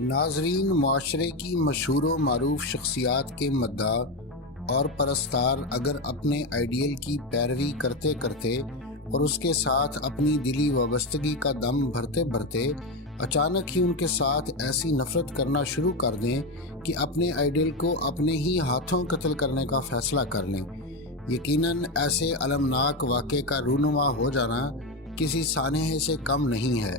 ناظرین، معاشرے کی مشہور و معروف شخصیات کے مداح اور پرستار اگر اپنے آئیڈیل کی پیروی کرتے کرتے اور اس کے ساتھ اپنی دلی وابستگی کا دم بھرتے بھرتے اچانک ہی ان کے ساتھ ایسی نفرت کرنا شروع کر دیں کہ اپنے آئیڈیل کو اپنے ہی ہاتھوں قتل کرنے کا فیصلہ کر لیں، یقیناً ایسے المناک واقعے کا رونما ہو جانا کسی سانحے سے کم نہیں ہے۔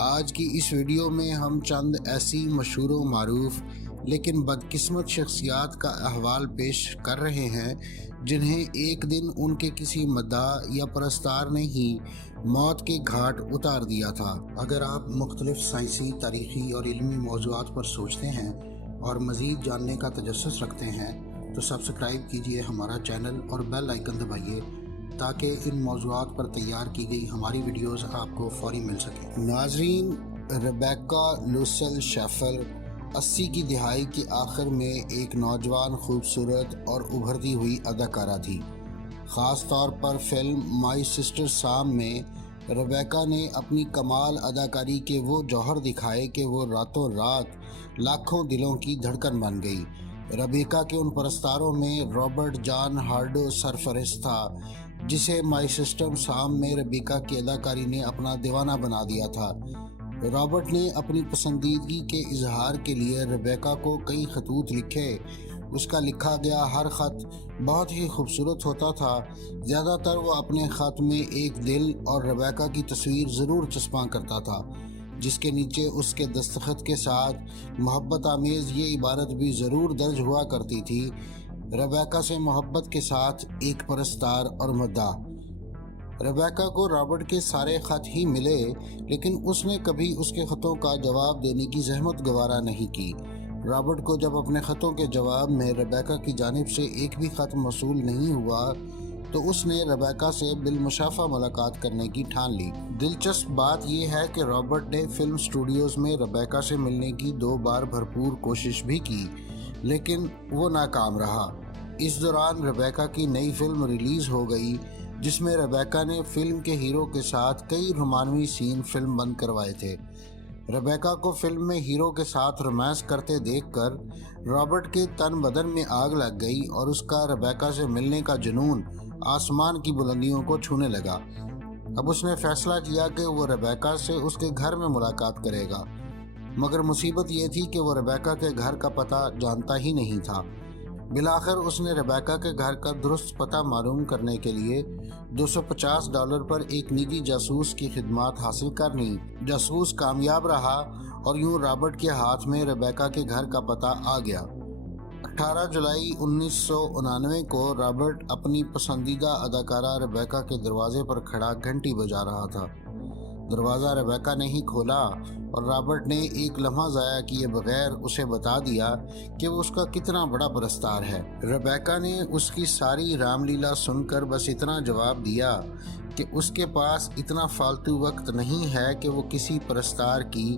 آج کی اس ویڈیو میں ہم چند ایسی مشہور و معروف لیکن بدقسمت شخصیات کا احوال پیش کر رہے ہیں جنہیں ایک دن ان کے کسی مداح یا پرستار نے ہی موت کے گھاٹ اتار دیا تھا۔ اگر آپ مختلف سائنسی، تاریخی اور علمی موضوعات پر سوچتے ہیں اور مزید جاننے کا تجسس رکھتے ہیں تو سبسکرائب کیجئے ہمارا چینل اور بیل آئیکن دبائیے تاکہ ان موضوعات پر تیار کی گئی ہماری ویڈیوز آپ کو فوری مل سکیں۔ ناظرین، ریبیکا لوسل شیفر 80 کی دہائی کے آخر میں ایک نوجوان، خوبصورت اور ابھرتی ہوئی اداکارہ تھی۔ خاص طور پر فلم مائی سسٹر سام میں ریبیکا نے اپنی کمال اداکاری کے وہ جوہر دکھائے کہ وہ راتوں رات لاکھوں دلوں کی دھڑکن بن گئی۔ ریبیکا کے ان پرستاروں میں رابرٹ جان ہارڈو سرفہرست تھا جسے مائی سسٹر سام میں ریبیکا کی اداکاری نے اپنا دیوانہ بنا دیا تھا۔ رابرٹ نے اپنی پسندیدگی کے اظہار کے لیے ریبیکا کو کئی خطوط لکھے۔ اس کا لکھا گیا ہر خط بہت ہی خوبصورت ہوتا تھا۔ زیادہ تر وہ اپنے خط میں ایک دل اور ریبیکا کی تصویر ضرور چسپاں کرتا تھا، جس کے نیچے اس کے دستخط کے ساتھ محبت آمیز یہ عبارت بھی ضرور درج ہوا کرتی تھی: ریبیکا سے محبت کے ساتھ ایک پرستار اور مداح۔ ریبیکا کو رابرٹ کے سارے خط ہی ملے، لیکن اس نے کبھی اس کے خطوں کا جواب دینے کی زحمت گوارا نہیں کی۔ رابرٹ کو جب اپنے خطوں کے جواب میں ریبیکا کی جانب سے ایک بھی خط موصول نہیں ہوا تو اس نے ریبیکا سے بالمشافہ ملاقات کرنے کی ٹھان لی۔ دلچسپ بات یہ ہے کہ رابرٹ نے فلم اسٹوڈیوز میں ریبیکا سے ملنے کی 2 بار بھرپور کوشش بھی کی، لیکن وہ ناکام رہا۔ اس دوران ریبیکا کی نئی فلم ریلیز ہو گئی جس میں ریبیکا نے فلم کے ہیرو کے ساتھ کئی رومانوی سین فلم بند کروائے تھے۔ ریبیکا کو فلم میں ہیرو کے ساتھ رومانس کرتے دیکھ کر رابرٹ کے تن بدن میں آگ لگ گئی اور اس کا ریبیکا سے ملنے کا جنون آسمان کی بلندیوں کو چھونے لگا۔ اب اس نے فیصلہ کیا کہ وہ ریبیکا سے اس کے گھر میں ملاقات کرے گا، مگر مصیبت یہ تھی کہ وہ ریبیکا کے گھر کا پتہ جانتا ہی نہیں تھا۔ بالآخر اس نے ریبیکا کے گھر کا درست پتہ معلوم کرنے کے لیے $250 پر ایک نجی جاسوس کی خدمات حاصل کر لیں۔ جاسوس کامیاب رہا اور یوں رابرٹ کے ہاتھ میں ریبیکا کے گھر کا پتہ آ گیا۔ 18 جولائی 1999 کو رابرٹ اپنی پسندیدہ اداکارہ ریبیکا کے دروازے پر کھڑا گھنٹی بجا رہا تھا۔ دروازہ ریبیکا نے ہی کھولا اور رابرٹ نے ایک لمحہ ضائع کیے بغیر اسے بتا دیا کہ وہ اس کا کتنا بڑا پرستار ہے۔ ریبیکا نے اس کی ساری رام لیلا سن کر بس اتنا جواب دیا کہ اس کے پاس اتنا فالتو وقت نہیں ہے کہ وہ کسی پرستار کی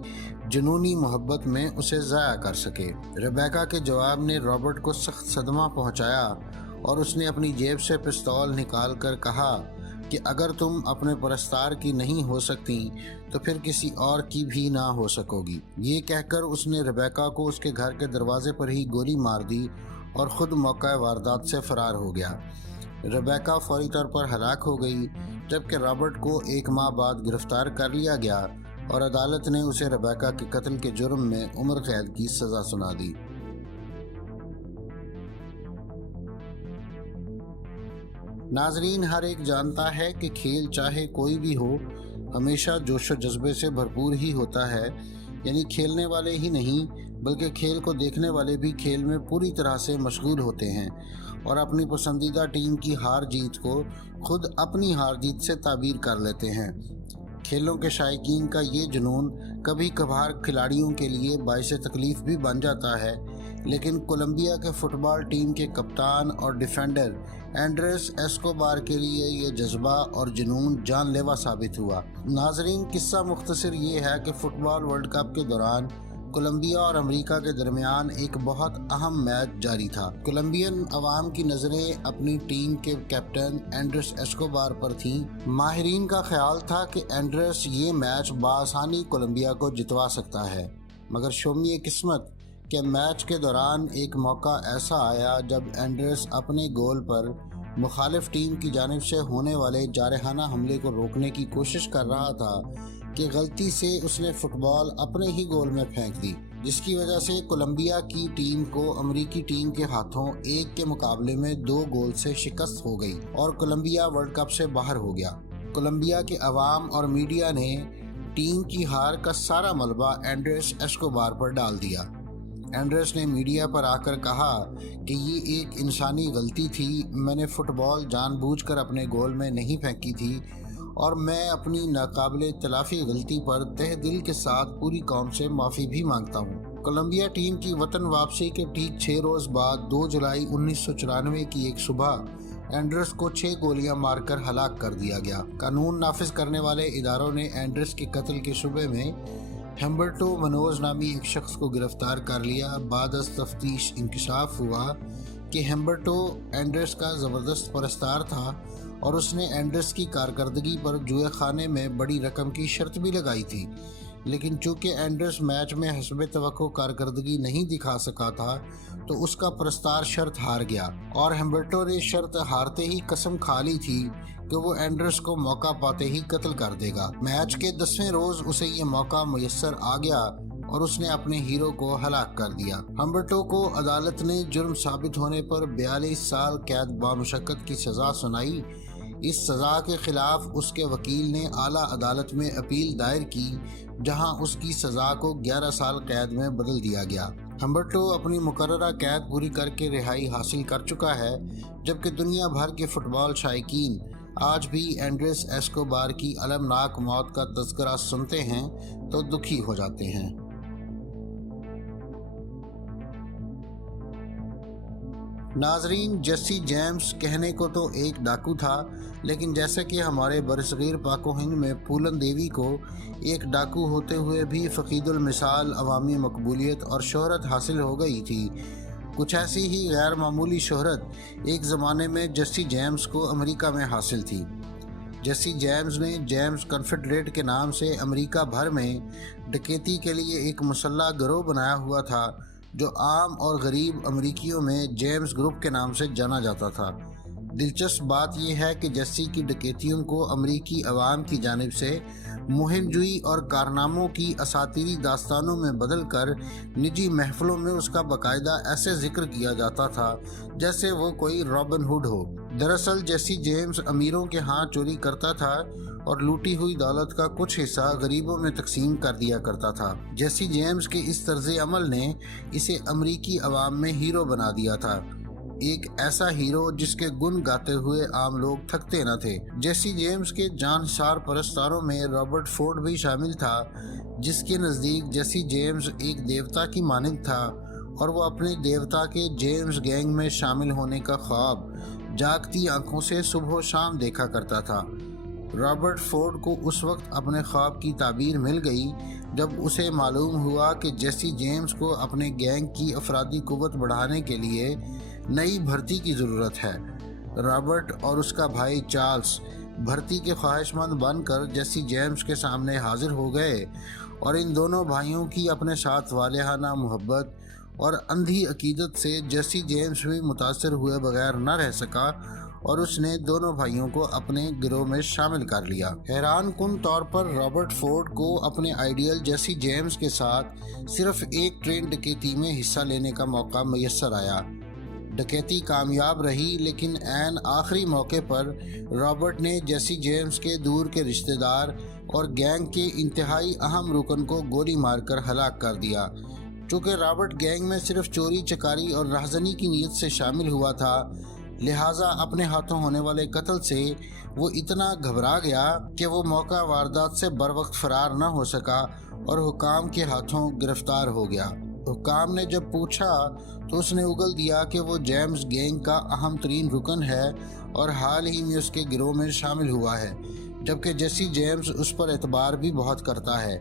جنونی محبت میں اسے ضائع کر سکے۔ ریبیکا کے جواب نے رابرٹ کو سخت صدمہ پہنچایا اور اس نے اپنی جیب سے پستول نکال کر کہا کہ اگر تم اپنے پرستار کی نہیں ہو سکتی تو پھر کسی اور کی بھی نہ ہو سکو گی۔ یہ کہہ کر اس نے ریبیکا کو اس کے گھر کے دروازے پر ہی گولی مار دی اور خود موقع واردات سے فرار ہو گیا۔ ریبیکا فوری طور پر ہلاک ہو گئی، جبکہ رابرٹ کو 1 ماہ بعد گرفتار کر لیا گیا اور عدالت نے اسے ریبیکا کے قتل کے جرم میں عمر قید کی سزا سنا دی۔ ناظرین، ہر ایک جانتا ہے کہ کھیل چاہے کوئی بھی ہو ہمیشہ جوش و جذبے سے بھرپور ہی ہوتا ہے، یعنی کھیلنے والے ہی نہیں بلکہ کھیل کو دیکھنے والے بھی کھیل میں پوری طرح سے مشغول ہوتے ہیں اور اپنی پسندیدہ ٹیم کی ہار جیت کو خود اپنی ہار جیت سے تعبیر کر لیتے ہیں۔ کھیلوں کے شائقین کا یہ جنون کبھی کبھار کھلاڑیوں کے لیے باعث تکلیف بھی بن جاتا ہے، لیکن کولمبیا کے فٹ بال ٹیم کے کپتان اور ڈیفینڈر اینڈریس ایسکوبار کے لیے یہ جذبہ اور جنون جان لیوا ثابت ہوا۔ ناظرین، قصہ مختصر یہ ہے کہ فٹ بال ورلڈ کپ کے دوران کولمبیا اور امریکہ کے درمیان ایک بہت اہم میچ جاری تھا۔ کولمبین عوام کی نظریں اپنی ٹیم کے کیپٹن اینڈریس ایسکوبار پر تھیں۔ ماہرین کا خیال تھا کہ اینڈریس یہ میچ بآسانی کولمبیا کو جتوا سکتا ہے، مگر شومیہ قسمت کہ میچ کے دوران ایک موقع ایسا آیا جب اینڈرس اپنے گول پر مخالف ٹیم کی جانب سے ہونے والے جارحانہ حملے کو روکنے کی کوشش کر رہا تھا کہ غلطی سے اس نے فٹ بال اپنے ہی گول میں پھینک دی، جس کی وجہ سے کولمبیا کی ٹیم کو امریکی ٹیم کے ہاتھوں 1 کے مقابلے میں 2 گول سے شکست ہو گئی اور کولمبیا ورلڈ کپ سے باہر ہو گیا۔ کولمبیا کے عوام اور میڈیا نے ٹیم کی ہار کا سارا ملبہ اینڈریس ایسکوبار پر ڈال دیا۔ اینڈریس نے میڈیا پر آ کر کہا کہ یہ ایک انسانی غلطی تھی، میں نے فٹ بال جان بوجھ کر اپنے گول میں نہیں پھینکی تھی اور میں اپنی ناقابل تلافی غلطی پر تہ دل کے ساتھ پوری قوم سے معافی بھی مانگتا ہوں۔ کولمبیا ٹیم کی وطن واپسی کے ٹھیک 6 روز بعد 2 جولائی 1994 کی ایک صبح اینڈرس کو 6 گولیاں مار کر ہلاک کر دیا گیا۔ قانون نافذ کرنے والے اداروں نے اینڈرس کے قتل کے شبے میں ہمبرٹو منوز نامی ایک شخص کو گرفتار کر لیا۔ بعد از تفتیش انکشاف ہوا کہ ہمبرٹو اینڈرس کا زبردست پرستار تھا اور اس نے اینڈرس کی کارکردگی پر جوئے خانے میں بڑی رقم کی شرط بھی لگائی تھی، لیکن چونکہ اینڈرس میچ میں حسب توقع کارکردگی نہیں دکھا سکا تھا تو اس کا پرستار شرط ہار گیا اور ہمبرٹو نے شرط ہارتے ہی قسم کھا لی تھی کہ وہ اینڈرس کو موقع پاتے ہی قتل کر دے گا۔ میچ کے 10ویں روز اسے یہ موقع میسر آ گیا اور اس نے اپنے ہیرو کو ہلاک کر دیا۔ ہمبرٹو کو عدالت نے جرم ثابت ہونے پر 42 سال قید بامشقت کی سزا سنائی۔ اس سزا کے خلاف اس کے وکیل نے اعلیٰ عدالت میں اپیل دائر کی، جہاں اس کی سزا کو 11 سال قید میں بدل دیا گیا۔ ہمبرٹو اپنی مقررہ قید پوری کر کے رہائی حاصل کر چکا ہے، جبکہ دنیا بھر کے فٹ بال شائقین آج بھی اینڈریس ایسکوبار کی المناک موت کا تذکرہ سنتے ہیں تو دکھی ہو جاتے ہیں۔ ناظرین، جیسی جیمز کہنے کو تو ایک ڈاکو تھا، لیکن جیسے کہ ہمارے برصغیر پاک و ہند میں پھولن دیوی کو ایک ڈاکو ہوتے ہوئے بھی فقید المثال عوامی مقبولیت اور شہرت حاصل ہو گئی تھی، کچھ ایسی ہی غیر معمولی شہرت ایک زمانے میں جیسی جیمز کو امریکہ میں حاصل تھی۔ جیسی جیمز نے جیمز کنفیڈریٹ کے نام سے امریکہ بھر میں ڈکیتی کے لیے ایک مسلح گروہ بنایا ہوا تھا، جو عام اور غریب امریکیوں میں جیمز گروپ کے نام سے جانا جاتا تھا۔ دلچسپ بات یہ ہے کہ جیسی کی ڈکیتیوں کو امریکی عوام کی جانب سے مہم جوئی اور کارناموں کی اساطیری داستانوں میں بدل کر نجی محفلوں میں اس کا باقاعدہ ایسے ذکر کیا جاتا تھا جیسے وہ کوئی رابن ہوڈ ہو۔ دراصل جیسی جیمز امیروں کے ہاں چوری کرتا تھا اور لوٹی ہوئی دولت کا کچھ حصہ غریبوں میں تقسیم کر دیا کرتا تھا۔ جیسی جیمز کے اس طرز عمل نے اسے امریکی عوام میں ہیرو بنا دیا تھا، ایک ایسا ہیرو جس کے گن گاتے ہوئے عام لوگ تھکتے نہ تھے۔ جیسی جیمز کے جان نثار پرستاروں میں رابرٹ فورڈ بھی شامل تھا، جس کے نزدیک جیسی جیمز ایک دیوتا کی مانند تھا اور وہ اپنے دیوتا کے جیمز گینگ میں شامل ہونے کا خواب جاگتی آنکھوں سے صبح و شام دیکھا کرتا تھا۔ رابرٹ فورڈ کو اس وقت اپنے خواب کی تعبیر مل گئی جب اسے معلوم ہوا کہ جیسی جیمز کو اپنے گینگ کی افرادی قوت بڑھانے کے لیے نئی بھرتی کی ضرورت ہے۔ رابرٹ اور اس کا بھائی چارلز بھرتی کے خواہش مند بن کر جیسی جیمز کے سامنے حاضر ہو گئے اور ان دونوں بھائیوں کی اپنے ساتھ والہانہ محبت اور اندھی عقیدت سے جیسی جیمز بھی متاثر ہوئے بغیر نہ رہ سکا اور اس نے دونوں بھائیوں کو اپنے گروہ میں شامل کر لیا۔ حیران کن طور پر رابرٹ فورڈ کو اپنے آئیڈیل جیسی جیمز کے ساتھ صرف ایک ٹرین ڈکیتی میں حصہ لینے کا موقع میسر آیا۔ ڈکیتی کامیاب رہی، لیکن عین آخری موقع پر رابرٹ نے جیسی جیمز کے دور کے رشتہ دار اور گینگ کے انتہائی اہم رکن کو گولی مار کر ہلاک کر دیا۔ چونکہ رابرٹ گینگ میں صرف چوری چکاری اور رہزنی کی نیت سے شامل ہوا تھا، لہٰذا اپنے ہاتھوں ہونے والے قتل سے وہ اتنا گھبرا گیا کہ وہ موقع واردات سے بروقت فرار نہ ہو سکا اور حکام کے ہاتھوں گرفتار ہو گیا۔ حکام نے جب پوچھا تو اس نے اگل دیا کہ وہ جیمز گینگ کا اہم ترین رکن ہے اور حال ہی میں اس کے گروہ میں شامل ہوا ہے، جبکہ جیسی جیمز اس پر اعتبار بھی بہت کرتا ہے۔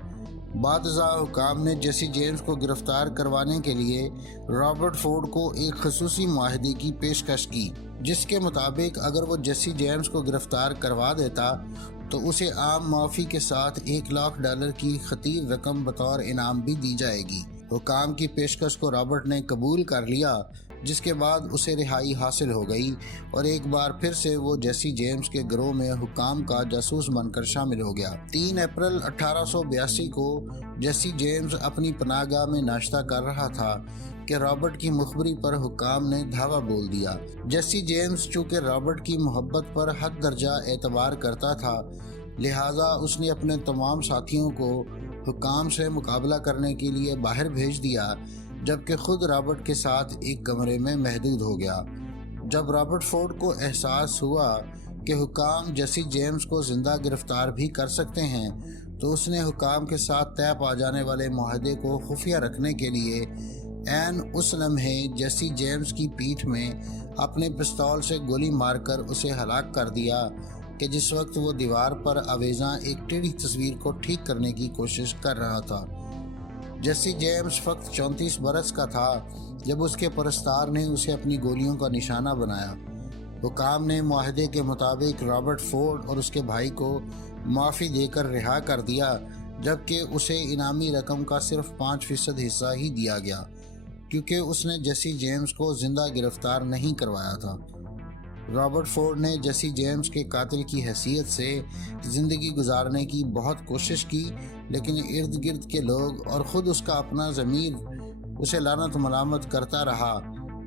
بعد ازاں حکام نے جیسی جیمز کو گرفتار کروانے کے لیے رابرٹ فورڈ کو ایک خصوصی معاہدے کی پیشکش کی، جس کے مطابق اگر وہ جیسی جیمز کو گرفتار کروا دیتا تو اسے عام معافی کے ساتھ $1,00,000 کی خطیر رقم بطور انعام بھی دی جائے گی۔ حکام کی پیشکش کو رابرٹ نے قبول کر لیا، جس کے بعد اسے رہائی حاصل ہو گئی اور ایک بار پھر سے وہ جیسی جیمز کے گروہ میں حکام کا جاسوس بن کر شامل ہو گیا۔ 3 اپریل 1882 کو جیسی جیمز اپنی پناہ گاہ میں ناشتہ کر رہا تھا کہ رابرٹ کی مخبری پر حکام نے دھاوا بول دیا۔ جیسی جیمز چونکہ رابرٹ کی محبت پر حد درجہ اعتبار کرتا تھا، لہٰذا اس نے اپنے تمام ساتھیوں کو حکام سے مقابلہ کرنے کے لیے باہر بھیج دیا، جبکہ خود رابرٹ کے ساتھ ایک کمرے میں محدود ہو گیا۔ جب رابرٹ فورڈ کو احساس ہوا کہ حکام جیسی جیمز کو زندہ گرفتار بھی کر سکتے ہیں، تو اس نے حکام کے ساتھ طے پا جانے والے معاہدے کو خفیہ رکھنے کے لیے عین اس لمحے جیسی جیمز کی پیٹھ میں اپنے پستول سے گولی مار کر اسے ہلاک کر دیا کہ جس وقت وہ دیوار پر آویزاں ایک ٹیڑھی تصویر کو ٹھیک کرنے کی کوشش کر رہا تھا۔ جیسی جیمز فقط 34 برس کا تھا جب اس کے پرستار نے اسے اپنی گولیوں کا نشانہ بنایا۔ حکام نے معاہدے کے مطابق رابرٹ فورڈ اور اس کے بھائی کو معافی دے کر رہا کر دیا، جبکہ اسے انعامی رقم کا صرف 5% حصہ ہی دیا گیا، کیونکہ اس نے جیسی جیمز کو زندہ گرفتار نہیں کروایا تھا۔ رابرٹ فورڈ نے جیسی جیمز کے قاتل کی حیثیت سے زندگی گزارنے کی بہت کوشش کی، لیکن ارد گرد کے لوگ اور خود اس کا اپنا ضمیر اسے لعنت ملامت کرتا رہا۔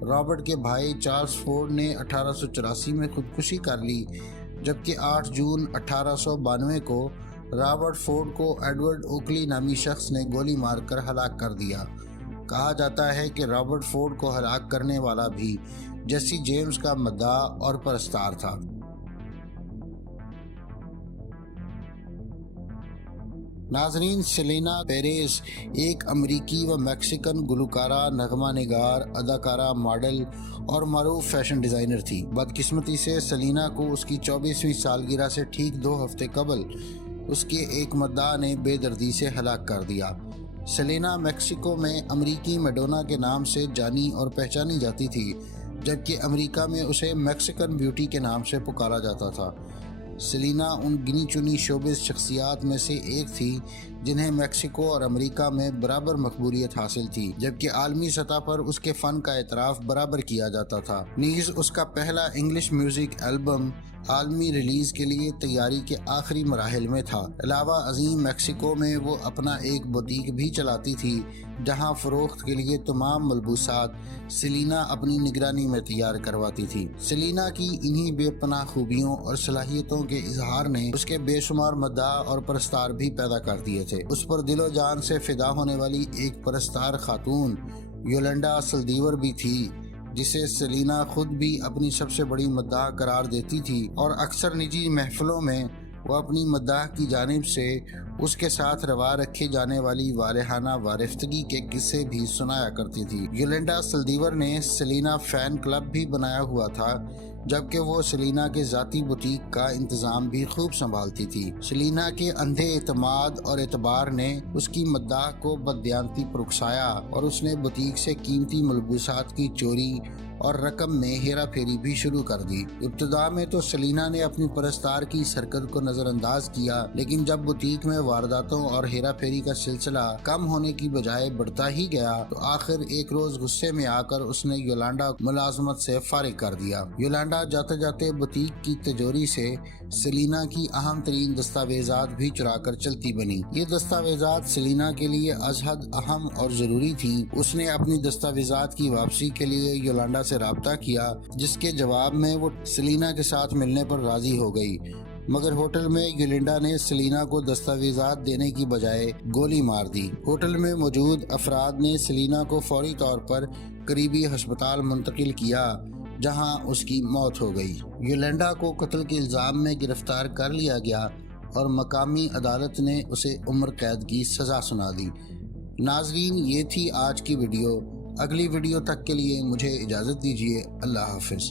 رابرٹ کے بھائی چارلس فورڈ نے 1884 میں خودکشی کر لی، جبکہ 8 جون 1892 کو رابرٹ فورڈ کو ایڈورڈ اوکلی نامی شخص نے گولی مار کر ہلاک کر دیا۔ کہا جاتا ہے کہ رابرٹ فورڈ کو ہلاک کرنے والا بھی جیسی جیمز کا مداح اور پرستار تھا۔ ناظرین، سیلینا پیریز ایک امریکی و میکسیکن گلوکارہ، نغمہ نگار، اداکارہ، ماڈل اور معروف فیشن ڈیزائنر تھی۔ بدقسمتی سے سیلینا کو اس کی 24ویں سالگرہ سے ٹھیک 2 ہفتے قبل اس کے ایک مداح نے بے دردی سے ہلاک کر دیا۔ سیلینا میکسیکو میں امریکی میڈونا کے نام سے جانی اور پہچانی جاتی تھی، جبکہ امریکہ میں اسے میکسیکن بیوٹی کے نام سے پکارا جاتا تھا۔ سیلینا ان گنی چنی شوبز شخصیات میں سے ایک تھی جنہیں میکسیکو اور امریکہ میں برابر مقبولیت حاصل تھی، جبکہ عالمی سطح پر اس کے فن کا اعتراف برابر کیا جاتا تھا۔ نیز اس کا پہلا انگلش میوزک البم عالمی ریلیز کے لیے تیاری کے آخری مراحل میں تھا۔ علاوہ ازیں میکسیکو میں وہ اپنا ایک بوتیک بھی چلاتی تھی، جہاں فروخت کے لیے تمام ملبوسات سیلینا اپنی نگرانی میں تیار کرواتی تھی۔ سیلینا کی انہی بے پناہ خوبیوں اور صلاحیتوں کے اظہار نے اس کے بے شمار مداح اور پرستار بھی پیدا کر دیے تھے۔ اس پر دل و جان سے فدا ہونے والی ایک پرستار خاتون یولنڈا سلدیور بھی تھی، جسے سیلینا خود بھی اپنی سب سے بڑی مداح قرار دیتی تھی، اور اکثر نجی محفلوں میں وہ اپنی مداح کی جانب سے اس کے ساتھ روا رکھے جانے والی والہانہ وارفتگی کے قصے بھی سنایا کرتی تھی۔ یولنڈا سلدیور نے سیلینا فین کلب بھی بنایا ہوا تھا، جبکہ وہ سیلینا کے ذاتی بوتیک کا انتظام بھی خوب سنبھالتی تھی۔ سیلینا کے اندھے اعتماد اور اعتبار نے اس کی مداح کو بددیانتی پر اکسایا، اور اس نے بوتیک سے قیمتی ملبوسات کی چوری اور رقم میں ہیرا پھیری بھی شروع کر دی۔ ابتدا میں تو سیلینا نے اپنی پرستار کی اس حرکت کو نظر انداز کیا، لیکن جب بوتیک میں وارداتوں اور ہیرا پھیری کا سلسلہ کم ہونے کی بجائے بڑھتا ہی گیا، تو آخر ایک روز غصے میں آ کر اس نے یولانڈا ملازمت سے فارغ کر دیا۔ یولانڈا جاتے جاتے بوتیک کی تجوری سے سیلینا کی اہم ترین دستاویزات بھی چرا کر چلتی بنی۔ یہ دستاویزات سیلینا کے لیے از حد اہم اور ضروری تھیں۔ اس نے اپنی دستاویزات کی واپسی کے لیے یولانڈا سے رابطہ کیا، جس کے جواب میں وہ سیلینا کے ساتھ ملنے پر راضی ہو گئی، مگر ہوٹل میں یولنڈا نے سیلینا کو دستاویزات دینے کی بجائے گولی مار دی۔ ہوٹل میں موجود افراد نے سیلینا کو فوری طور پر قریبی ہسپتال منتقل کیا، جہاں اس کی موت ہو گئی۔ یولنڈا کو قتل کے الزام میں گرفتار کر لیا گیا اور مقامی عدالت نے اسے عمر قید کی سزا سنا دی۔ ناظرین، یہ تھی آج کی ویڈیو۔ اگلی ویڈیو تک کے لیے مجھے اجازت دیجیے۔ اللہ حافظ۔